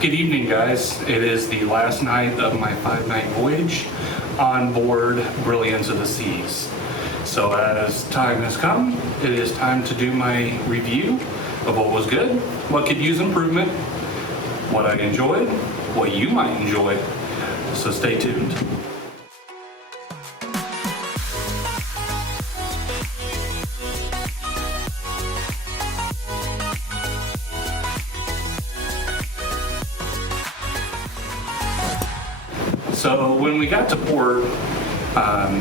Good evening, guys. It is the last night of my 5-night voyage on board Brilliance of the Seas. So as time has come, it is time to do my review of what was good, what could use improvement, what I enjoyed, what you might enjoy. So stay tuned. So when we got to port,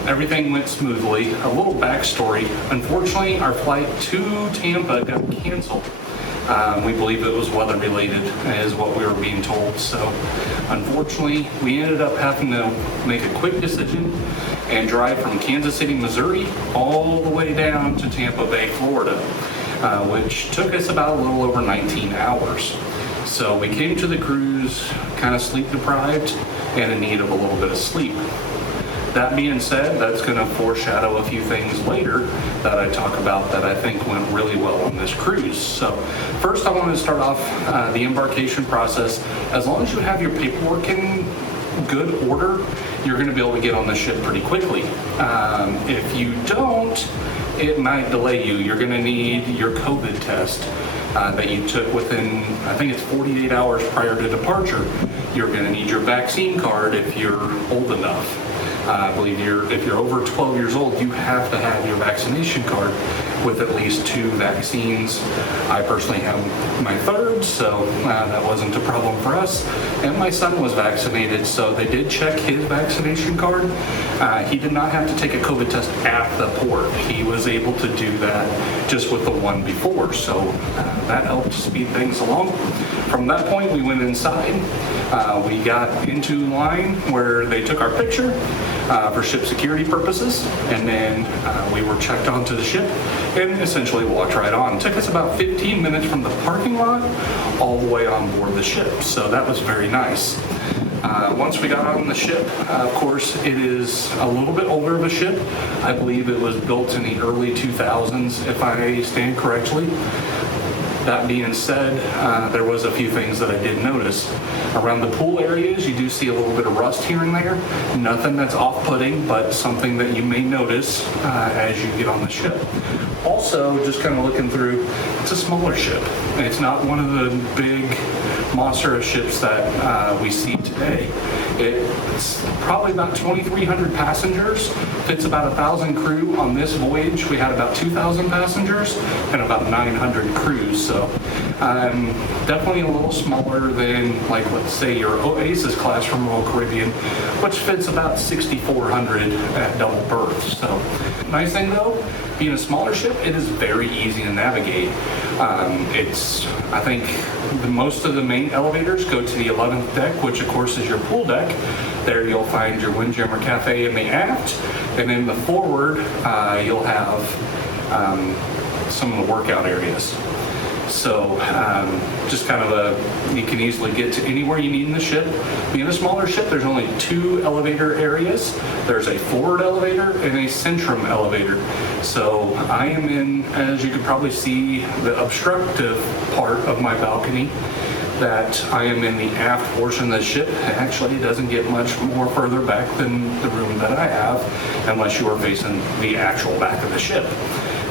everything went smoothly. A little backstory. Unfortunately, our flight to Tampa got canceled. We believe it was weather related, is what we were being told. So unfortunately, we ended up having to make a quick decision and drive from Kansas City, Missouri, all the way down to Tampa Bay, Florida, which took us about a little over 19 hours. So we came to the cruise kind of sleep deprived and in need of a little bit of sleep. That being said, that's going to foreshadow a few things later that I talk about that I think went really well on this cruise. So first I want to start off the embarkation process. As long as you have your paperwork in good order, you're going to be able to get on the ship pretty quickly. If you don't, it might delay you. You're going to need your COVID test that you took within, I think it's 48 hours prior to departure. You're going to need your vaccine card if you're old enough. I believe if you're over 12 years old, you have to have your vaccination card with at least 2 vaccines. I personally have my third, so that wasn't a problem for us. And my son was vaccinated, so they did check his vaccination card. He did not have to take a COVID test at the port. He was able to do that just with the one before, so that helped speed things along. From that point, we went inside. We got into line where they took our picture for ship security purposes, and then we were checked onto the ship and essentially walked right on. It took us about 15 minutes from the parking lot all the way on board the ship, so that was very nice. Once we got on the ship, of course, it is a little bit older of a ship. I believe it was built in the early 2000s, if I stand correctly. That being said, there was a few things that I did notice. Around the pool areas, you do see a little bit of rust here and there. Nothing that's off-putting, but something that you may notice as you get on the ship. Also, just kind of looking through, it's a smaller ship. It's not one of the big monster of ships that we see today. It's probably about 2,300 passengers. Fits about 1,000 crew. On this voyage, we had about 2,000 passengers and about 900 crews. So definitely a little smaller than, like, let's say your Oasis class from Royal Caribbean, which fits about 6,400 at double berth. So nice thing though, being a smaller ship, it is very easy to navigate. I think most of the main elevators go to the 11th deck, which of course is your pool deck. There you'll find your Windjammer Cafe in the aft, and in the forward you'll have some of the workout areas. So just kind of you can easily get to anywhere you need in the ship. Being a smaller ship, there's only 2 elevator areas. There's a forward elevator and a centrum elevator. So I am in, as you can probably see, the obstructive part of my balcony, that I am in the aft portion of the ship. Actually, it doesn't get much more further back than the room that I have, unless you are facing the actual back of the ship.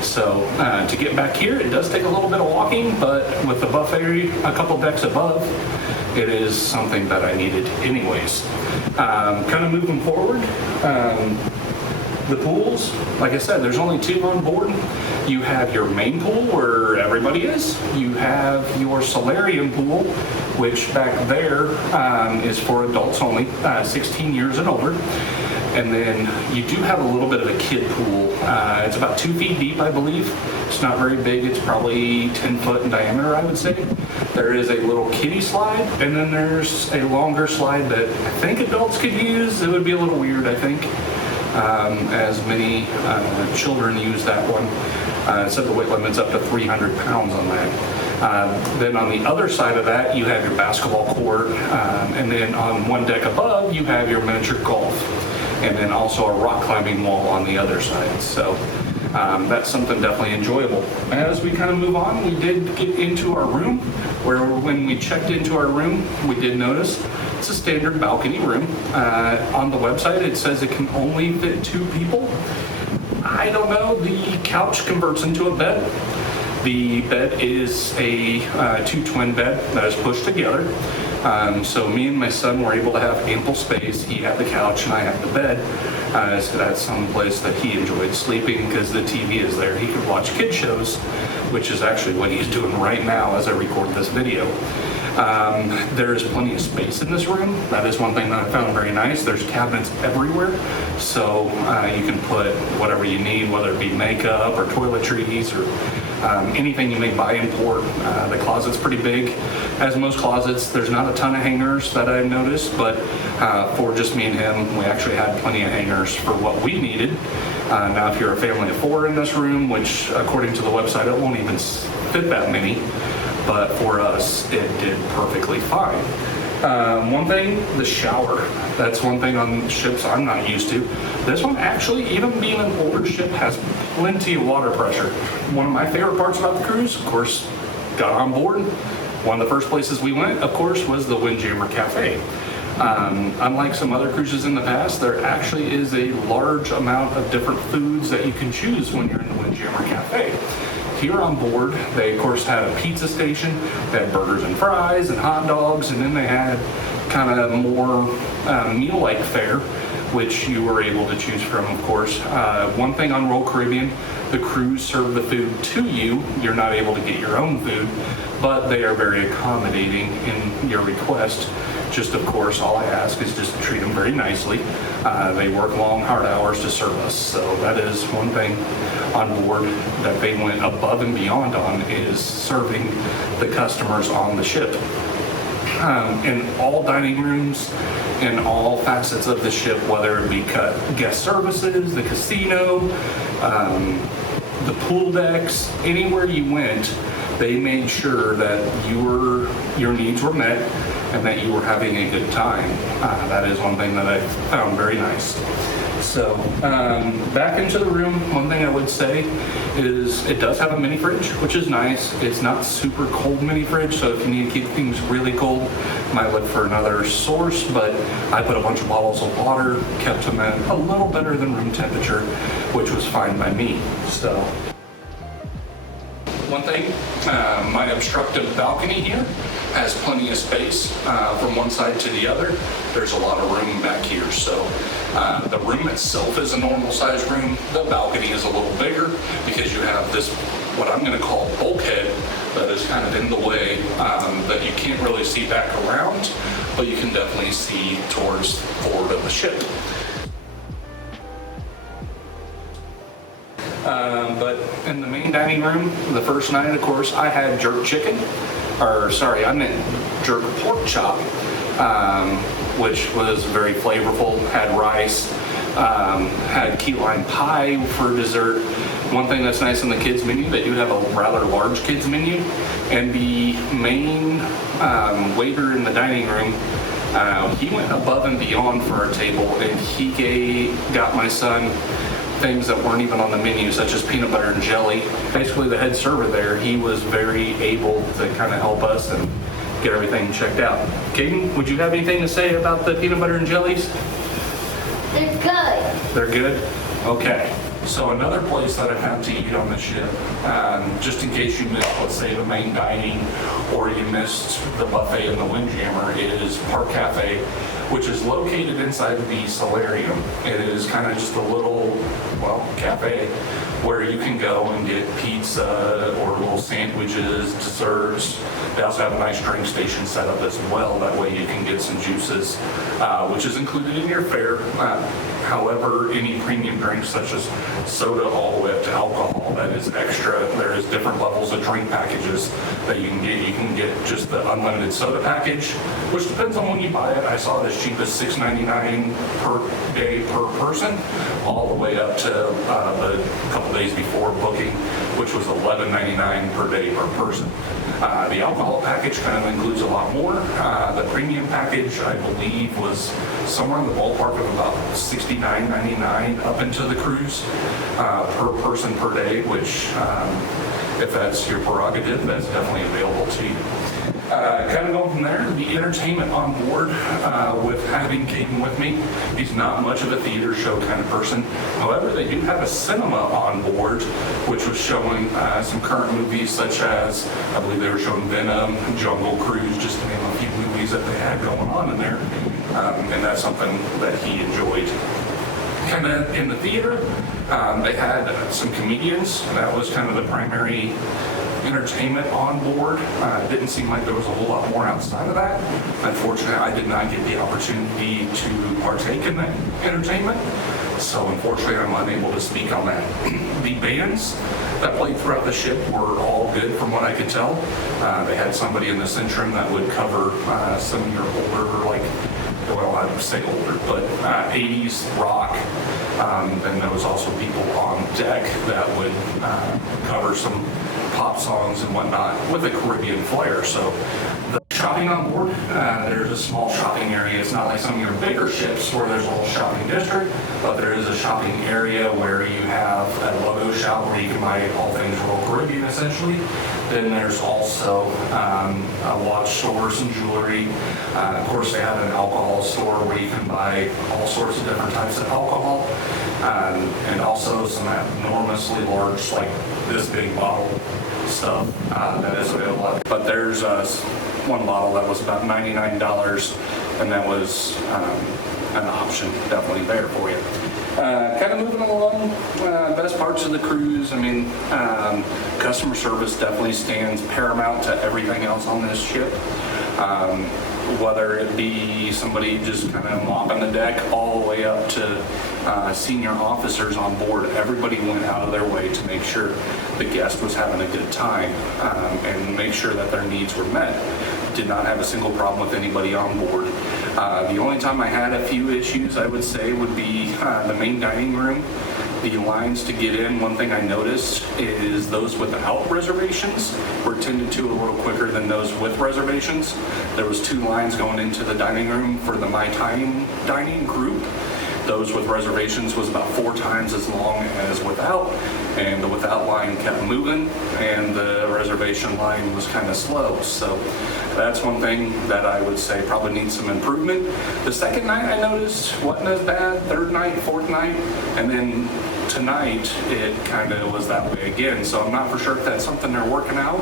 So to get back here, it does take a little bit of walking, but with the buffet a couple decks above, it is something that I needed anyways. Kind of moving forward, the pools, like I said, there's only 2 on board. You have your main pool where everybody is. You have your solarium pool, which back there is for adults only, 16 years and older. And then you do have a little bit of a kid pool. It's about 2 feet deep, I believe. It's not very big. It's probably 10 foot in diameter, I would say. There is a little kiddie slide, and then there's a longer slide that I think adults could use. It would be a little weird, I think, as many children use that one. It said the weight limit's up to 300 pounds on that. Then on the other side of that, you have your basketball court, and then on one deck above, you have your miniature golf, and then also a rock climbing wall on the other side. So That's something definitely enjoyable. As we kind of move on, we did get into our room, where when we checked into our room, we did notice it's a standard balcony room. On the website, it says it can only fit 2 people. I don't know, the couch converts into a bed. The bed is a 2 twin bed that is pushed together. So me and my son were able to have ample space. He had the couch and I had the bed. So that's some place that he enjoyed sleeping because the TV is there. He could watch kid shows, which is actually what he's doing right now as I record this video. There is plenty of space in this room. That is one thing that I found very nice. There's cabinets everywhere, so you can put whatever you need, whether it be makeup or toiletries or anything you may buy import. The closet's pretty big. As most closets, there's not a ton of hangers that I've noticed, but for just me and him, we actually had plenty of hangers for what we needed. Now, if you're a family of 4 in this room, which according to the website, it won't even fit that many, but for us, it did perfectly fine. One thing, the shower. That's one thing on ships I'm not used to. This one actually, even being an older ship, has plenty of water pressure. One of my favorite parts about the cruise, of course, got on board. One of the first places we went, of course, was the Windjammer Cafe. Unlike some other cruises in the past, there actually is a large amount of different foods that you can choose when you're in the Windjammer Cafe. Here on board, they of course had a pizza station. They had burgers and fries and hot dogs, and then they had kind of more meal-like fare, which you were able to choose from, of course. One thing on Royal Caribbean, the crews serve the food to you. You're not able to get your own food, but they are very accommodating in your request. Just, of course, all I ask is just to treat them very nicely. They work long, hard hours to serve us, so that is one thing on board that they went above and beyond on, is serving the customers on the ship. In all dining rooms, in all facets of the ship, whether it be guest services, the casino, the pool decks, anywhere you went, they made sure that your needs were met and that you were having a good time. That is one thing that I found very nice. So back into the room, one thing I would say is it does have a mini fridge, which is nice. It's not super cold mini fridge, so if you need to keep things really cold, you might look for another source, but I put a bunch of bottles of water, kept them at a little better than room temperature, which was fine by me. So one thing, my obstructive balcony here has plenty of space from one side to the other. There's a lot of room back here. So the room itself is a normal size room. The balcony is a little bigger because you have this, what I'm gonna call bulkhead, that is kind of in the way that you can't really see back around, but you can definitely see towards forward of the ship. But in the main dining room, the first night, of course, I had jerk chicken, or sorry, I meant jerk pork chop, which was very flavorful, had rice, had key lime pie for dessert. One thing that's nice on the kids menu, they do have a rather large kids menu, and the main waiter in the dining room, he went above and beyond for our table, and he got my son things that weren't even on the menu, such as peanut butter and jelly. Basically, the head server there, he was very able to kind of help us and get everything checked out. Caden, would you have anything to say about the peanut butter and jellies? They're good. They're good? Okay. So another place that I have to eat on the ship, just in case you missed, let's say, the main dining, or you missed the buffet in the Windjammer, is Park Cafe, which is located inside the solarium. It is kind of just a little, cafe where you can go and get pizza or little sandwiches, desserts. They also have a nice drink station set up as well. That way you can get some juices, which is included in your fare. However, any premium drinks such as soda all the way up to alcohol, that is extra. There is different levels of drink packages that you can get. You can get just the unlimited soda package, which depends on when you buy it. I saw this as cheap as $6.99 per day per person, all the way up to the couple days before booking, which was $11.99 per day per person. The alcohol package kind of includes a lot more. The premium package, I believe, was somewhere in the ballpark of about $69.99 up into the cruise per person per day, which if that's your prerogative, that's definitely available to you. Kind of going from there, the entertainment on board with having Caden with me. He's not much of a theater show kind of person. However, they do have a cinema on board, which was showing some current movies such as, I believe they were showing Venom, Jungle Cruise, just to name a few movies that they had going on in there. And that's something that he enjoyed. Kind of in the theater, they had some comedians, and that was kind of the primary entertainment on board. It didn't seem like there was a whole lot more outside of that. Unfortunately, I did not get the opportunity to partake in that entertainment, so unfortunately I'm unable to speak on that. The bands that played throughout the ship were all good from what I could tell. They had somebody in the Stateroom that would cover some of your older, like, well, I would say older, but 80s rock. Then there was also people on deck that would cover some pop songs and whatnot with a Caribbean flair. So the shopping on board, there's a small shopping area. It's not like some of your bigger ships where there's a whole shopping district, but there is a shopping area where you have a logo shop where you can buy all things Royal Caribbean essentially. Then there's also a watch store, some jewelry. Of course, they have an alcohol store where you can buy all sorts of different types of alcohol. And also some enormously large, like this big bottle stuff that is available. But there's one bottle that was about $99, and that was an option definitely there for you. Kind of moving along, best parts of the cruise. I mean, customer service definitely stands paramount to everything else on this ship. Whether it be somebody just kind of mopping the deck all the way up to senior officers on board, everybody went out of their way to make sure the guest was having a good time and make sure that their needs were met. Did not have a single problem with anybody on board. The only time I had a few issues, I would say, would be the main dining room. The lines to get in, one thing I noticed is those without reservations were tended to a little quicker than those with reservations. There was 2 lines going into the dining room for the My Time dining group. Those with reservations was about 4 times as long as without, and the without line kept moving, and the reservation line was kind of slow. So that's one thing that I would say probably needs some improvement. The second night I noticed wasn't as bad, third night, fourth night, and then tonight it kind of was that way again. So I'm not for sure if that's something they're working out.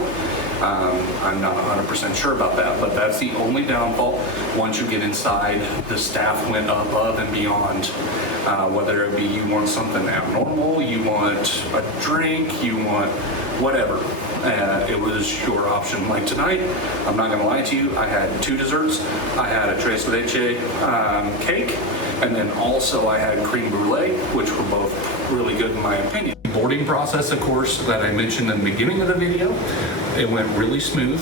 I'm not 100% sure about that, but that's the only downfall. Once you get inside, the staff went above and beyond. Whether it be you want something abnormal, you want a drink, you want whatever. It was your option. Like tonight, I'm not gonna lie to you, I had 2 desserts. I had a tres leche cake, and then also I had creme brulee, which were both really good in my opinion. Boarding process, of course, that I mentioned in the beginning of the video, it went really smooth.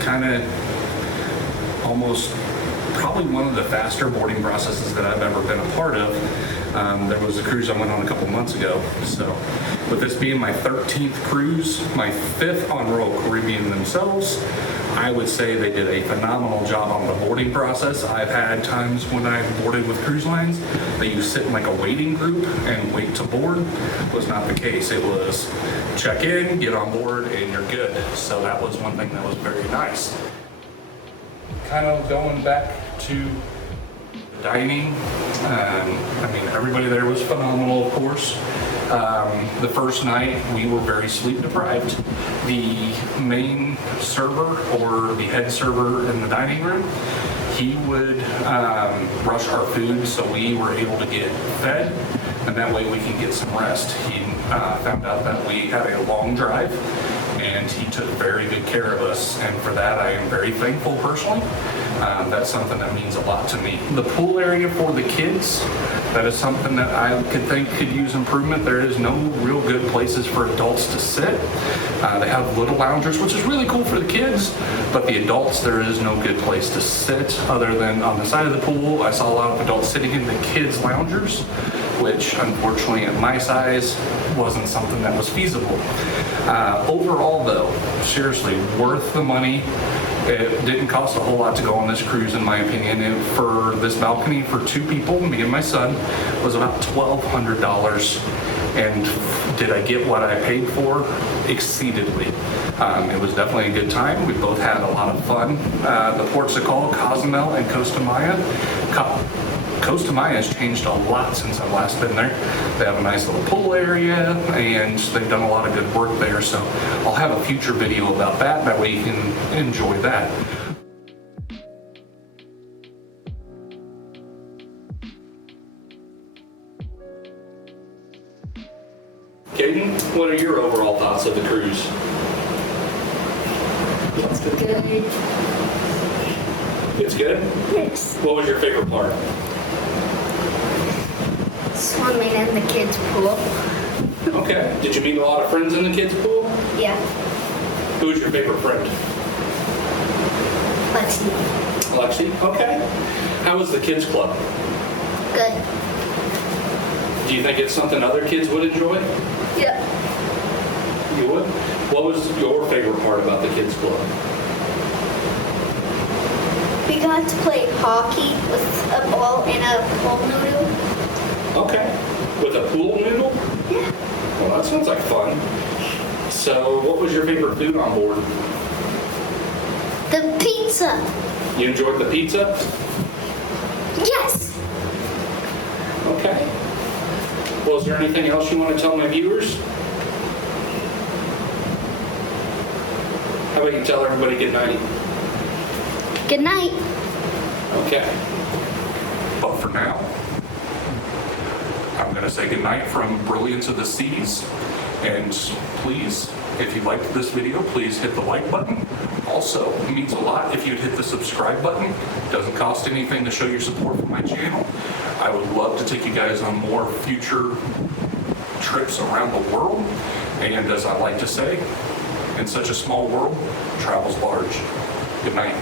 Kind of almost probably one of the faster boarding processes that I've ever been a part of. There was a cruise I went on a couple months ago. So with this being my 13th cruise, my 5th on Royal Caribbean themselves, I would say they did a phenomenal job on the boarding process. I've had times when I've boarded with cruise lines that you sit in like a waiting group and wait to board. It was not the case. It was check in, get on board, and you're good. So that was one thing that was very nice. Kind of going back to dining, I mean, everybody there was phenomenal, of course. The first night we were very sleep deprived. The main server, or the head server in the dining room, he would rush our food so we were able to get fed, and that way we can get some rest. He found out that we had a long drive, and he took very good care of us, and for that I am very thankful personally. That's something that means a lot to me. The pool area for the kids, That is something that I could think could use improvement. There is no real good places for adults to sit. They have little loungers, which is really cool for the kids, but the adults, there is no good place to sit other than on the side of the pool. I saw a lot of adults sitting in the kids' loungers, which unfortunately at my size wasn't something that was feasible. Overall though, seriously, worth the money. It didn't cost a whole lot to go on this cruise, in my opinion. And for this balcony for 2 people, me and my son, was about $1,200. And did I get what I paid for? Exceedingly. It was definitely a good time. We both had a lot of fun. The ports are called Cozumel and Costa Maya. Costa Maya has changed a lot since I've last been there. They have a nice little pool area and they've done a lot of good work there. So I'll have a future video about that. That way you can enjoy that. Kaden, what are your overall thoughts of the cruise? It's good. It's good? Yes. What was your favorite part? Swimming in the kids' pool. Okay. Did you meet a lot of friends in the kids' pool? Yeah. Who was your favorite friend? Lexi. Lexi? Okay. How was the kids' club? Good. Do you think it's something other kids would enjoy? Yeah. You would? What was your favorite part about the kids' club? We got to play hockey with a ball and a pool noodle. Okay. With a pool noodle? Yeah. Well, that sounds like fun. So, what was your favorite food on board? The pizza. You enjoyed the pizza? Yes. Okay. Well, is there anything else you want to tell my viewers? How about you tell everybody good night? Good night. Okay. But for now, I'm going to say goodnight from Brilliance of the Seas. And please, if you liked this video, please hit the like button. Also, it means a lot if you'd hit the subscribe button. It doesn't cost anything to show your support for my channel. I would love to take you guys on more future trips around the world. And as I like to say, in such a small world, travel's large. Good night.